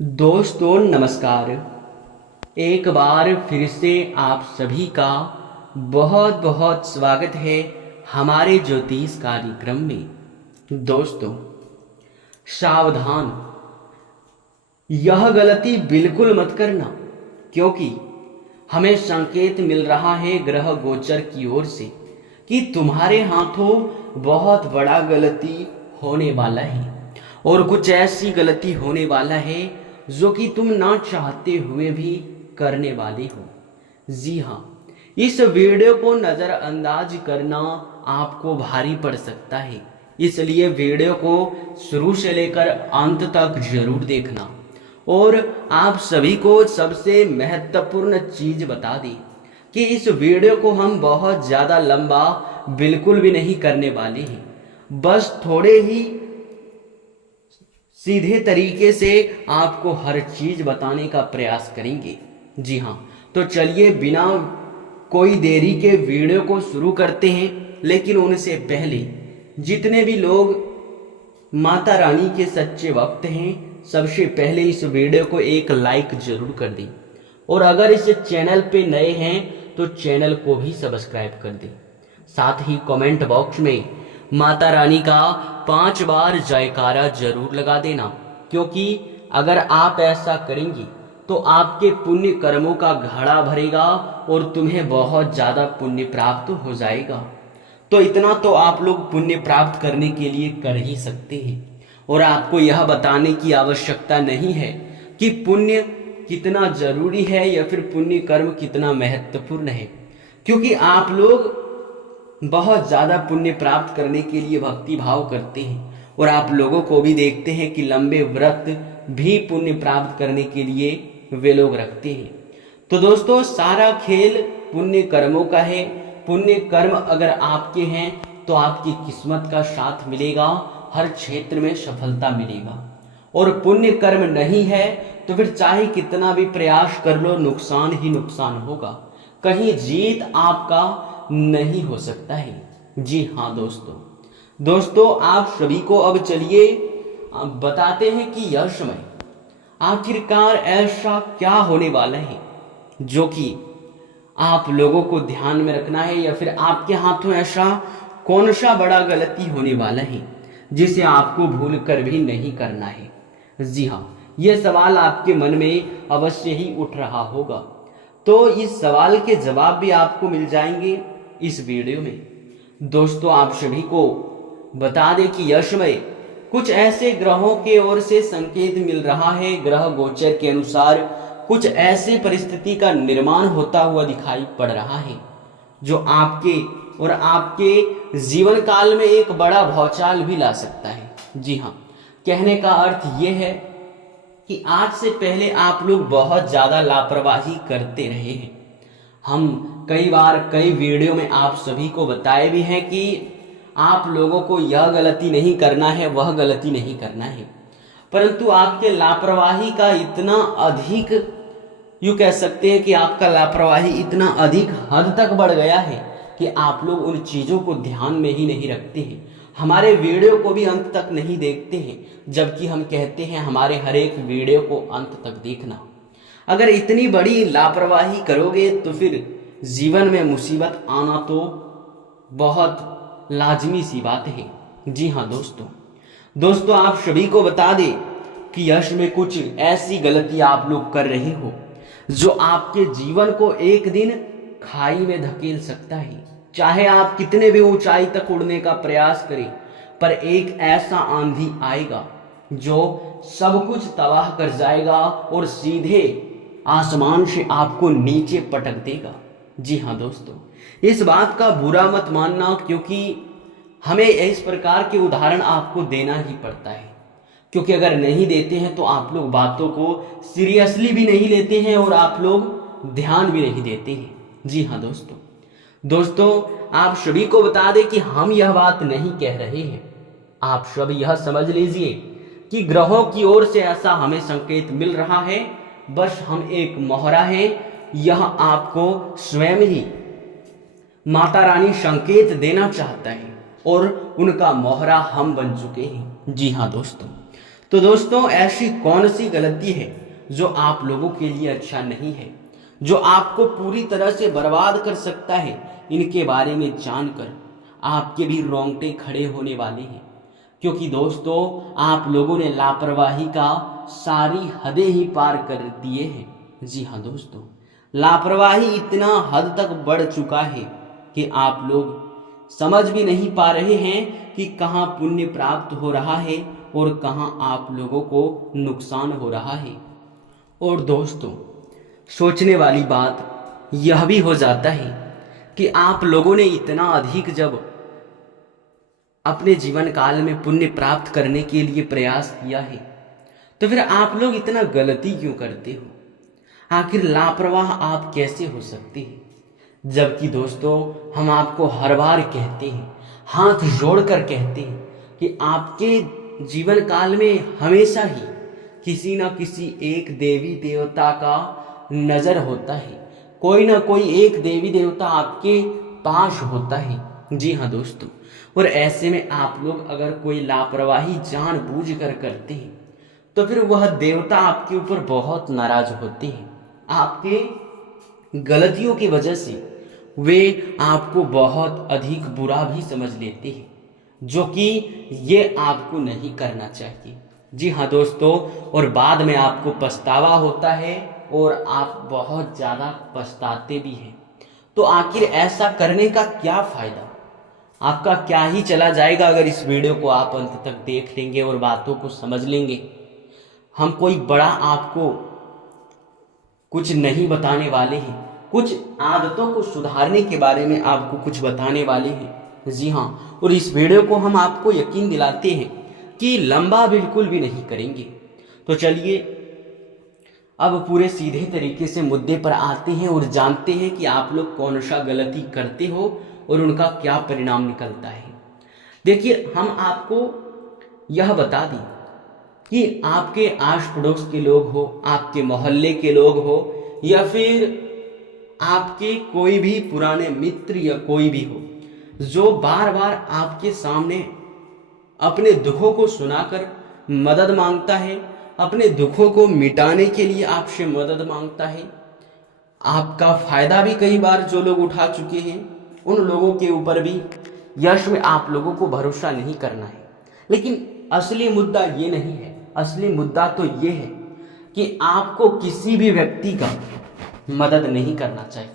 दोस्तों नमस्कार। एक बार फिर से आप सभी का बहुत बहुत स्वागत है हमारे ज्योतिष कार्यक्रम में। दोस्तों सावधान, यह गलती बिल्कुल मत करना, क्योंकि हमें संकेत मिल रहा है ग्रह गोचर की ओर से कि तुम्हारे हाथों बहुत बड़ा गलती होने वाला है और कुछ ऐसी गलती होने वाला है जो कि तुम ना चाहते हुए भी करने वाले हो। जी हाँ, इस वीडियो को नज़रअंदाज करना आपको भारी पड़ सकता है, इसलिए वीडियो को शुरू से लेकर अंत तक जरूर देखना। और आप सभी को सबसे महत्वपूर्ण चीज बता दी कि इस वीडियो को हम बहुत ज़्यादा लंबा बिल्कुल भी नहीं करने वाले हैं, बस थोड़े ही सीधे तरीके से आपको हर चीज बताने का प्रयास करेंगे। जी हाँ, तो चलिए बिना कोई देरी के वीडियो को शुरू करते हैं। लेकिन उनसे पहले जितने भी लोग माता रानी के सच्चे भक्त हैं, सबसे पहले इस वीडियो को एक लाइक जरूर कर दें और अगर इस चैनल पे नए हैं तो चैनल को भी सब्सक्राइब कर दें। साथ ही कमेंट बॉक्स में माता रानी का 5 बार जयकारा जरूर लगा देना, क्योंकि अगर आप ऐसा करेंगी तो आपके पुण्य कर्मों का घड़ा भरेगा और तुम्हें बहुत ज़्यादा पुण्य प्राप्त हो जाएगा। तो इतना तो आप लोग पुण्य प्राप्त करने के लिए कर ही सकते हैं और आपको यह बताने की आवश्यकता नहीं है कि पुण्य कितना जरूरी है या फिर पुण्य कर्म कितना महत्वपूर्ण है, क्योंकि आप लोग बहुत ज़्यादा पुण्य प्राप्त करने के लिए भक्ति भाव करते हैं और आप लोगों को भी देखते हैं कि लंबे व्रत भी पुण्य प्राप्त करने के लिए वे लोग रखते हैं। तो दोस्तों सारा खेल पुण्य कर्मों का है। पुण्य कर्म अगर आपके हैं तो आपकी किस्मत का साथ मिलेगा, हर क्षेत्र में सफलता मिलेगा। और पुण्य कर्म नहीं है तो फिर चाहे कितना भी प्रयास कर लो, नुकसान ही नुकसान होगा, कहीं जीत आपका नहीं हो सकता है। जी हाँ दोस्तों आप सभी को अब चलिए बताते हैं कि यह समय आखिरकार ऐसा क्या होने वाला है जो कि आप लोगों को ध्यान में रखना है, या फिर आपके हाथों ऐसा कौन सा बड़ा गलती होने वाला है जिसे आपको भूल कर भी नहीं करना है। जी हाँ, यह सवाल आपके मन में अवश्य ही उठ रहा होगा, तो इस सवाल के जवाब भी आपको मिल जाएंगे इस वीडियो में। दोस्तों आप सभी को बता दें कि यह समय कुछ ऐसे ग्रहों के ओर से संकेत मिल रहा है, ग्रह गोचर के अनुसार कुछ ऐसे परिस्थिति का निर्माण होता हुआ दिखाई पड़ रहा है जो आपके और आपके जीवन काल में एक बड़ा भौचाल भी ला सकता है। जी हाँ, कहने का अर्थ यह है कि आज से पहले आप लोग बहुत ज़्यादा लापरवाही करते रहे हैं। हम कई बार कई वीडियो में आप सभी को बताए भी हैं कि आप लोगों को यह गलती नहीं करना है, वह गलती नहीं करना है, परंतु आपके लापरवाही का इतना अधिक, यूँ कह सकते हैं कि आपका लापरवाही इतना अधिक हद तक बढ़ गया है कि आप लोग उन चीज़ों को ध्यान में ही नहीं रखते हैं, हमारे वीडियो को भी अंत तक नहीं देखते हैं, जबकि हम कहते हैं हमारे हर एक वीडियो को अंत तक देखना। अगर इतनी बड़ी लापरवाही करोगे तो फिर जीवन में मुसीबत आना तो बहुत लाजमी सी बात है। जी हाँ दोस्तों आप सभी को बता दें कि यश में कुछ ऐसी गलती आप लोग कर रहे हो जो आपके जीवन को एक दिन खाई में धकेल सकता है। चाहे आप कितने भी ऊंचाई तक उड़ने का प्रयास करें, पर एक ऐसा आंधी आएगा जो सब कुछ तबाह कर जाएगा और सीधे आसमान से आपको नीचे पटक देगा। जी हाँ दोस्तों, इस बात का बुरा मत मानना, क्योंकि हमें इस प्रकार के उदाहरण आपको देना ही पड़ता है, क्योंकि अगर नहीं देते हैं तो आप लोग बातों को सीरियसली भी नहीं लेते हैं और आप लोग ध्यान भी नहीं देते हैं। जी हाँ दोस्तों आप सभी को बता दें कि हम यह बात नहीं कह रहे हैं, आप सब यह समझ लीजिए कि ग्रहों की ओर से ऐसा हमें संकेत मिल रहा है, बस हम एक मोहरा है, यह आपको स्वयं ही माता रानी संकेत देना चाहता है और उनका मोहरा हम बन चुके हैं। जी हाँ दोस्तों, तो दोस्तों ऐसी कौन सी गलती है जो आप लोगों के लिए अच्छा नहीं है, जो आपको पूरी तरह से बर्बाद कर सकता है? इनके बारे में जानकर आपके भी रोंगटे खड़े होने वाले हैं, क्योंकि दोस्तों आप लोगों ने लापरवाही का सारी हदें ही पार कर दिए हैं। जी हाँ दोस्तों, लापरवाही इतना हद तक बढ़ चुका है कि आप लोग समझ भी नहीं पा रहे हैं कि कहाँ पुण्य प्राप्त हो रहा है और कहाँ आप लोगों को नुकसान हो रहा है। और दोस्तों सोचने वाली बात यह भी हो जाता है कि आप लोगों ने इतना अधिक जब अपने जीवन काल में पुण्य प्राप्त करने के लिए प्रयास किया है, तो फिर आप लोग इतना गलती क्यों करते हो? आखिर लापरवाह आप कैसे हो सकते हैं? जबकि दोस्तों हम आपको हर बार कहते हैं, हाथ जोड़कर कहते हैं कि आपके जीवन काल में हमेशा ही किसी न किसी एक देवी देवता का नजर होता है, कोई ना कोई एक देवी देवता आपके पास होता है। जी हाँ दोस्तों, और ऐसे में आप लोग अगर कोई लापरवाही जानबूझ कर करते हैं तो फिर वह देवता आपके ऊपर बहुत नाराज होते हैं। आपके गलतियों की वजह से वे आपको बहुत अधिक बुरा भी समझ लेते हैं, जो कि ये आपको नहीं करना चाहिए। जी हाँ दोस्तों, और बाद में आपको पछतावा होता है और आप बहुत ज़्यादा पछताते भी हैं। तो आखिर ऐसा करने का क्या फ़ायदा? आपका क्या ही चला जाएगा अगर इस वीडियो को आप अंत तक देख लेंगे और बातों को समझ लेंगे। हम कोई बड़ा आपको कुछ नहीं बताने वाले हैं, कुछ आदतों को सुधारने के बारे में आपको कुछ बताने वाले हैं। जी हाँ, और इस वीडियो को हम आपको यकीन दिलाते हैं कि लंबा बिल्कुल भी नहीं करेंगे। तो चलिए अब पूरे सीधे तरीके से मुद्दे पर आते हैं और जानते हैं कि आप लोग कौन सा गलती करते हो और उनका क्या परिणाम निकलता है। देखिए, हम आपको यह बता दें कि आपके आस पड़ोस के लोग हो, आपके मोहल्ले के लोग हो, या फिर आपके कोई भी पुराने मित्र या कोई भी हो जो बार बार आपके सामने अपने दुखों को सुनाकर मदद मांगता है, अपने दुखों को मिटाने के लिए आपसे मदद मांगता है, आपका फायदा भी कई बार जो लोग उठा चुके हैं, उन लोगों के ऊपर भी यश में आप लोगों को भरोसा नहीं करना है। लेकिन असली मुद्दा ये नहीं है, असली मुद्दा तो ये है कि आपको किसी भी व्यक्ति का मदद नहीं करना चाहिए,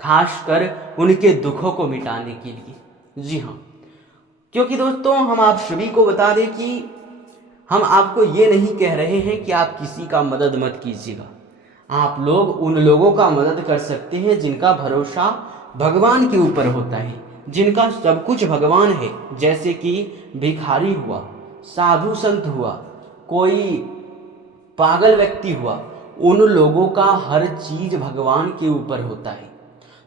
खासकर उनके दुखों को मिटाने के लिए। जी हाँ, क्योंकि दोस्तों हम आप सभी को बता दें कि हम आपको ये नहीं कह रहे हैं कि आप किसी का मदद मत कीजिएगा। आप लोग उन लोगों का मदद कर सकते हैं जिनका भरोसा भगवान के ऊपर होता है, जिनका सब कुछ भगवान है, जैसे कि भिखारी हुआ, साधु संत हुआ, कोई पागल व्यक्ति हुआ। उन लोगों का हर चीज भगवान के ऊपर होता है।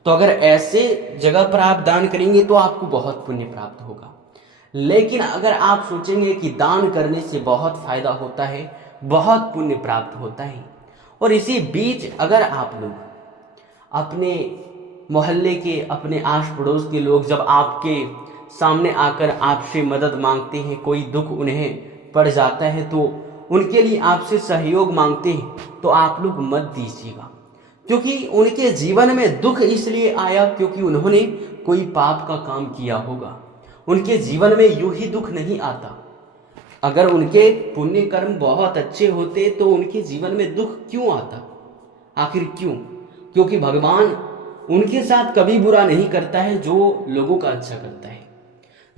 तो अगर ऐसे जगह पर आप दान करेंगे तो आपको बहुत पुण्य प्राप्त होगा। लेकिन अगर आप सोचेंगे कि दान करने से बहुत फायदा होता है, बहुत पुण्य प्राप्त होता है, और इसी बीच अगर आप लोग अपने मोहल्ले के, अपने आस पड़ोस के लोग जब आपके सामने आकर आपसे मदद मांगते हैं, कोई दुख उन्हें पड़ जाता है तो उनके लिए आपसे सहयोग मांगते हैं, तो आप लोग मत दीजिएगा। क्योंकि उनके जीवन में दुख इसलिए आया क्योंकि उन्होंने कोई पाप का काम किया होगा। उनके जीवन में यूं ही दुख नहीं आता। अगर उनके पुण्य कर्म बहुत अच्छे होते तो उनके जीवन में दुख क्यों आता? आखिर क्यों? क्योंकि भगवान उनके साथ कभी बुरा नहीं करता है जो लोगों का अच्छा करता है।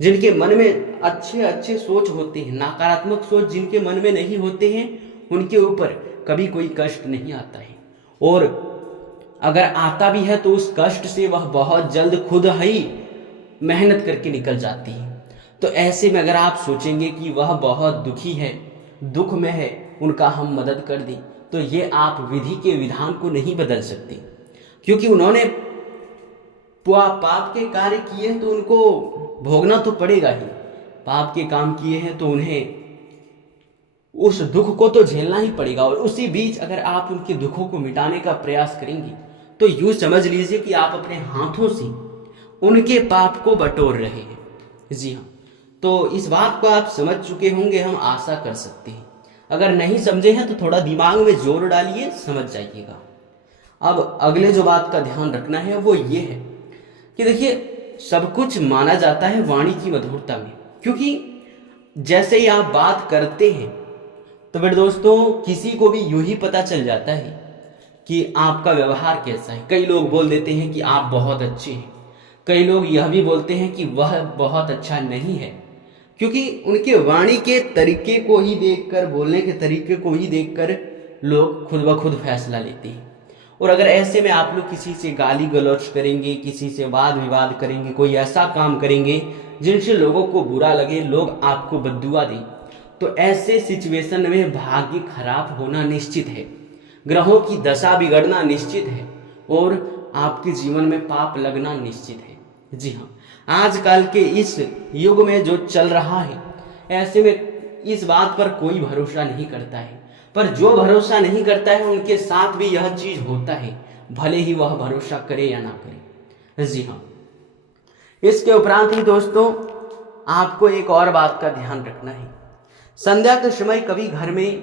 जिनके मन में अच्छे अच्छे सोच होते हैं, नकारात्मक सोच जिनके मन में नहीं होते हैं, उनके ऊपर कभी कोई कष्ट नहीं आता है। और अगर आता भी है तो उस कष्ट से वह बहुत जल्द खुद ही मेहनत करके निकल जाती है। तो ऐसे में अगर आप सोचेंगे कि वह बहुत दुखी है, दुख में है, उनका हम मदद कर दें, तो ये आप विधि के विधान को नहीं बदल सकते। क्योंकि उन्होंने पाप के कार्य किए हैं तो उनको भोगना तो पड़ेगा ही। पाप के काम किए हैं तो उन्हें उस दुख को तो झेलना ही पड़ेगा। और उसी बीच अगर आप उनके दुखों को मिटाने का प्रयास करेंगे तो यूं समझ लीजिए कि आप अपने हाथों से उनके पाप को बटोर रहे हैं। जी हाँ, तो इस बात को आप समझ चुके होंगे, हम आशा कर सकते हैं। अगर नहीं समझे हैं तो थोड़ा दिमाग में जोर डालिए, समझ जाइएगा। अब अगले जो बात का ध्यान रखना है वो ये है कि देखिए, सब कुछ माना जाता है वाणी की मधुरता में, क्योंकि जैसे ही आप बात करते हैं तो फिर दोस्तों किसी को भी यूं ही पता चल जाता है कि आपका व्यवहार कैसा है। कई लोग बोल देते हैं कि आप बहुत अच्छे हैं, कई लोग यह भी बोलते हैं कि वह बहुत अच्छा नहीं है, क्योंकि उनके वाणी के तरीके को ही देखकर, बोलने के तरीके को ही देखकर लोग खुद ब खुद फैसला लेते हैं। और अगर ऐसे में आप लोग किसी से गाली गलौज करेंगे, किसी से वाद विवाद करेंगे, कोई ऐसा काम करेंगे जिनसे लोगों को बुरा लगे, लोग आपको बद्दुआ दें, तो ऐसे सिचुएशन में भाग्य खराब होना निश्चित है, ग्रहों की दशा बिगड़ना निश्चित है और आपके जीवन में पाप लगना निश्चित है। जी हाँ, आजकल के इस युग में जो चल रहा है, ऐसे में इस बात पर कोई भरोसा नहीं करता है, पर जो भरोसा नहीं करता है उनके साथ भी यह चीज होता है, भले ही वह भरोसा करे या ना करे। जी हाँ, इसके उपरांत ही दोस्तों आपको एक और बात का ध्यान रखना है। संध्या के समय कभी घर में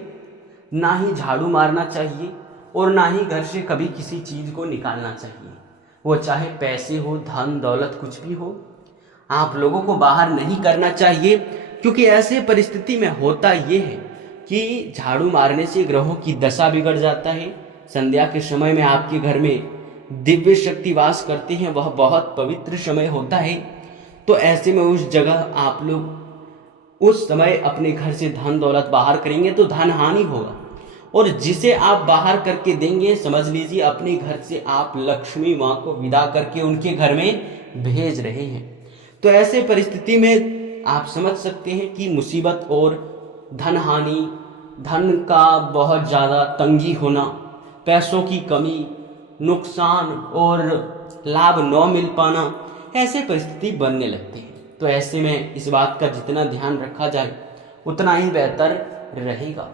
ना ही झाड़ू मारना चाहिए और ना ही घर से कभी किसी चीज को निकालना चाहिए, वो चाहे पैसे हो, धन दौलत, कुछ भी हो, आप लोगों को बाहर नहीं करना चाहिए। क्योंकि ऐसे परिस्थिति में होता ये है कि झाड़ू मारने से ग्रहों की दशा बिगड़ जाता है। संध्या के समय में आपके घर में दिव्य शक्ति वास करते हैं, वह बहुत पवित्र समय होता है। तो ऐसे में उस जगह आप लोग उस समय अपने घर से धन दौलत बाहर करेंगे तो धन हानि होगा, और जिसे आप बाहर करके देंगे, समझ लीजिए अपने घर से आप लक्ष्मी माँ को विदा करके उनके घर में भेज रहे हैं। तो ऐसे परिस्थिति में आप समझ सकते हैं कि मुसीबत और धन हानि, धन का बहुत ज़्यादा तंगी होना, पैसों की कमी, नुकसान और लाभ न मिल पाना, ऐसे परिस्थिति बनने लगते हैं। तो ऐसे में इस बात का जितना ध्यान रखा जाए उतना ही बेहतर रहेगा।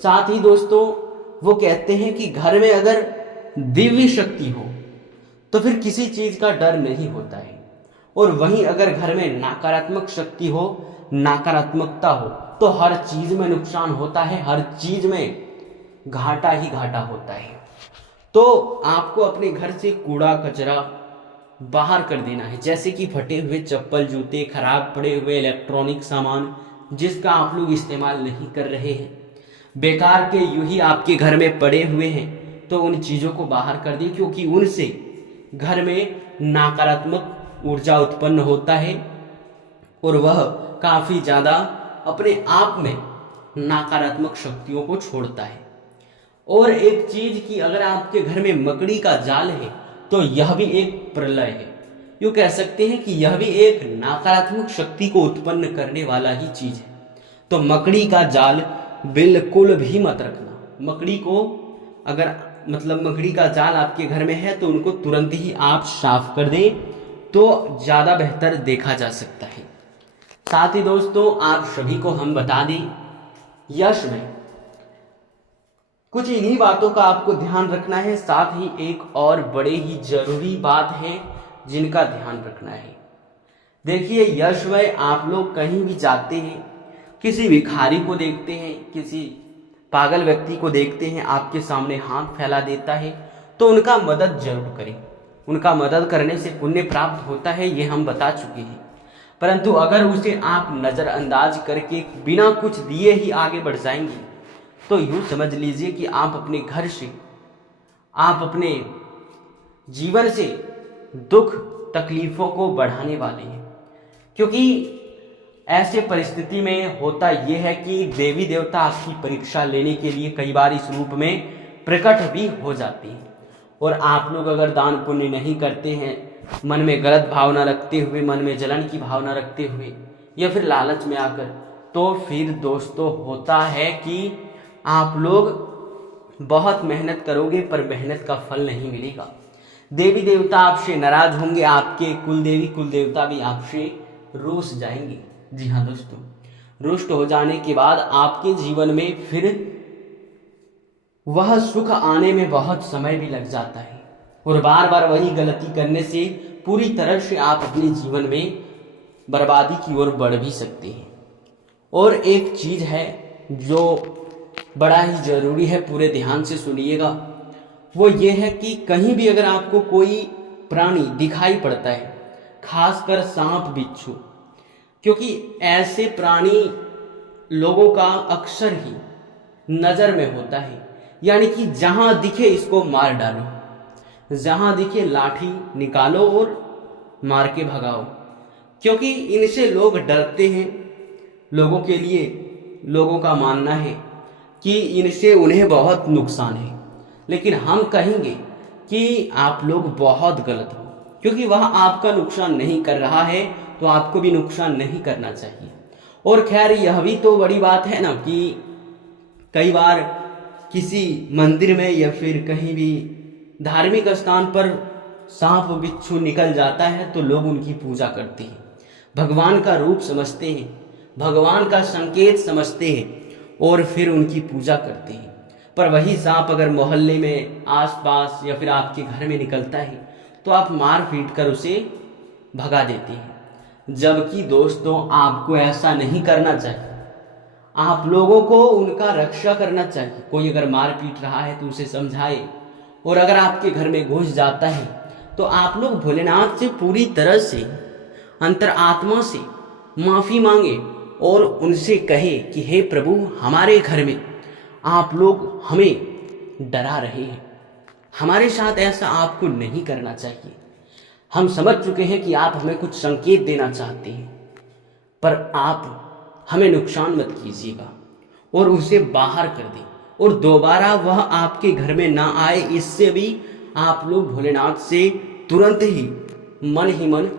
साथ ही दोस्तों वो कहते हैं कि घर में अगर दिव्य शक्ति हो तो फिर किसी चीज का डर नहीं होता है, और वहीं अगर घर में नकारात्मक शक्ति हो, नकारात्मकता हो, तो हर चीज में नुकसान होता है, हर चीज में घाटा ही घाटा होता है। तो आपको अपने घर से कूड़ा कचरा बाहर कर देना है, जैसे कि फटे हुए चप्पल, जूते, खराब पड़े हुए इलेक्ट्रॉनिक सामान जिसका आप लोग इस्तेमाल नहीं कर रहे हैं, बेकार के यूं ही आपके घर में पड़े हुए हैं, तो उन चीज़ों को बाहर कर दिए, क्योंकि उनसे घर में नकारात्मक ऊर्जा उत्पन्न होता है और वह काफ़ी ज़्यादा अपने आप में नकारात्मक शक्तियों को छोड़ता है। और एक चीज़ कि अगर आपके घर में मकड़ी का जाल है तो यह भी एक प्रलय है, यूँ कह सकते हैं कि यह भी एक नकारात्मक शक्ति को उत्पन्न करने वाला ही चीज़ है। तो मकड़ी का जाल बिल्कुल भी मत रखना। मकड़ी को अगर मकड़ी का जाल आपके घर में है तो उनको तुरंत ही आप साफ कर दें तो ज़्यादा बेहतर देखा जा सकता है। साथ ही दोस्तों आप सभी को हम बता दें, यश में कुछ इन्हीं बातों का आपको ध्यान रखना है। साथ ही एक और बड़े ही जरूरी बात है जिनका ध्यान रखना है। देखिए, यश में आप लोग कहीं भी जाते हैं, किसी भिखारी को देखते हैं, किसी पागल व्यक्ति को देखते हैं आपके सामने हाथ फैला देता है, तो उनका मदद जरूर करें। उनका मदद करने से पुण्य प्राप्त होता है, ये हम बता चुके हैं। परंतु अगर उसे आप नज़रअंदाज करके बिना कुछ दिए ही आगे बढ़ जाएंगे तो यूँ समझ लीजिए कि आप अपने घर से, आप अपने जीवन से दुख तकलीफ़ों को बढ़ाने वाले हैं। क्योंकि ऐसे परिस्थिति में होता यह है कि देवी देवता आपकी परीक्षा लेने के लिए कई बार इस रूप में प्रकट भी हो जाते हैं, और आप लोग अगर दान पुण्य नहीं करते हैं, मन में गलत भावना रखते हुए, मन में जलन की भावना रखते हुए या फिर लालच में आकर, तो फिर दोस्तों होता है कि आप लोग बहुत मेहनत करोगे पर मेहनत का फल नहीं मिलेगा। देवी देवता आपसे नाराज होंगे, आपके कुलदेवी कुल देवता भी आपसे रूठ जाएंगे। जी हाँ दोस्तों, रुष्ट हो जाने के बाद आपके जीवन में फिर वह सुख आने में बहुत समय भी लग जाता है, और बार बार वही गलती करने से पूरी तरह से आप अपने जीवन में बर्बादी की ओर बढ़ भी सकते हैं। और एक चीज़ है जो बड़ा ही ज़रूरी है, पूरे ध्यान से सुनिएगा। वो ये है कि कहीं भी अगर आपको कोई प्राणी दिखाई पड़ता है, खासकर सांप बिच्छू, क्योंकि ऐसे प्राणी लोगों का अक्सर ही नज़र में होता है, यानी कि जहां दिखे इसको मार डालो, जहां दिखे लाठी निकालो और मार के भगाओ, क्योंकि इनसे लोग डरते हैं। लोगों के लिए लोगों का मानना है कि इनसे उन्हें बहुत नुकसान है, लेकिन हम कहेंगे कि आप लोग बहुत गलत हो, क्योंकि वह आपका नुकसान नहीं कर रहा है तो आपको भी नुकसान नहीं करना चाहिए। और खैर यह भी तो बड़ी बात है ना कि कई बार किसी मंदिर में या फिर कहीं भी धार्मिक स्थान पर सांप बिच्छू निकल जाता है तो लोग उनकी पूजा करते हैं, भगवान का रूप समझते हैं, भगवान का संकेत समझते हैं और फिर उनकी पूजा करते हैं। पर वही सांप अगर मोहल्ले में आसपास या फिर आपके घर में निकलता है तो आप मार पीट कर उसे भगा देते हैं। जबकि दोस्तों आपको ऐसा नहीं करना चाहिए, आप लोगों को उनका रक्षा करना चाहिए। कोई अगर मार पीट रहा है तो उसे समझाए, और अगर आपके घर में घुस जाता है तो आप लोग भोलेनाथ से पूरी तरह से अंतरात्मा से माफ़ी मांगे और उनसे कहे कि हे प्रभु, हमारे घर में आप लोग हमें डरा रहे हैं, हमारे साथ ऐसा आपको नहीं करना चाहिए। हम समझ चुके हैं कि आप हमें कुछ संकेत देना चाहते हैं, पर आप हमें नुकसान मत कीजिएगा, और उसे बाहर कर दें और दोबारा वह आपके घर में ना आए। इससे भी आप लोग भोलेनाथ से तुरंत ही मन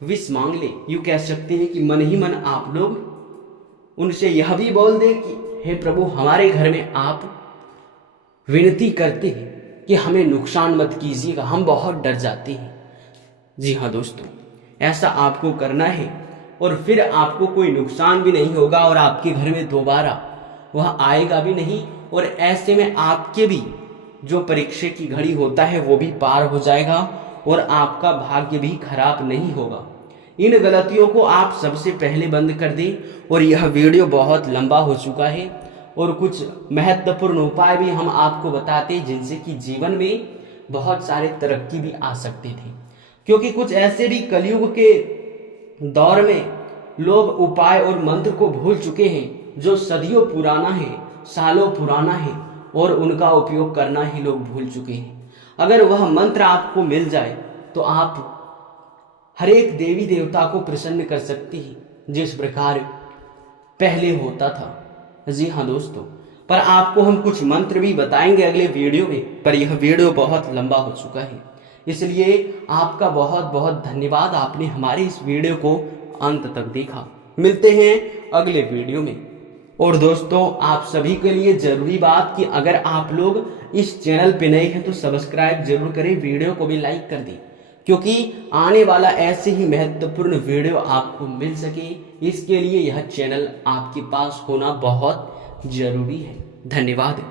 विष मांग ले। यूँ कह सकते हैं कि मन ही मन आप लोग उनसे यह भी बोल दें कि हे प्रभु, हमारे घर में आप विनती करते हैं कि हमें नुकसान मत कीजिएगा, हम बहुत डर जाते हैं। जी हाँ दोस्तों, ऐसा आपको करना है और फिर आपको कोई नुकसान भी नहीं होगा और आपके घर में दोबारा वह आएगा भी नहीं, और ऐसे में आपके भी जो परीक्षा की घड़ी होता है वो भी पार हो जाएगा और आपका भाग्य भी खराब नहीं होगा। इन गलतियों को आप सबसे पहले बंद कर दें। और यह वीडियो बहुत लंबा हो चुका है और कुछ महत्वपूर्ण उपाय भी हम आपको बताते जिनसे कि जीवन में बहुत सारे तरक्की भी आ सकते थे, क्योंकि कुछ ऐसे भी कलयुग के दौर में लोग उपाय और मंत्र को भूल चुके हैं जो सदियों पुराना है, सालों पुराना है, और उनका उपयोग करना ही लोग भूल चुके हैं। अगर वह मंत्र आपको मिल जाए तो आप हर एक देवी देवता को प्रसन्न कर सकती हैं जिस प्रकार पहले होता था। जी हाँ दोस्तों, पर आपको हम कुछ मंत्र भी बताएंगे अगले वीडियो में, पर यह वीडियो बहुत लंबा हो चुका है, इसलिए आपका बहुत बहुत धन्यवाद, आपने हमारे इस वीडियो को अंत तक देखा। मिलते हैं अगले वीडियो में। और दोस्तों, आप सभी के लिए ज़रूरी बात कि अगर आप लोग इस चैनल पे नए हैं तो सब्सक्राइब जरूर करें, वीडियो को भी लाइक कर दें, क्योंकि आने वाला ऐसे ही महत्वपूर्ण वीडियो आपको मिल सके, इसके लिए यह चैनल आपके पास होना बहुत ज़रूरी है। धन्यवाद।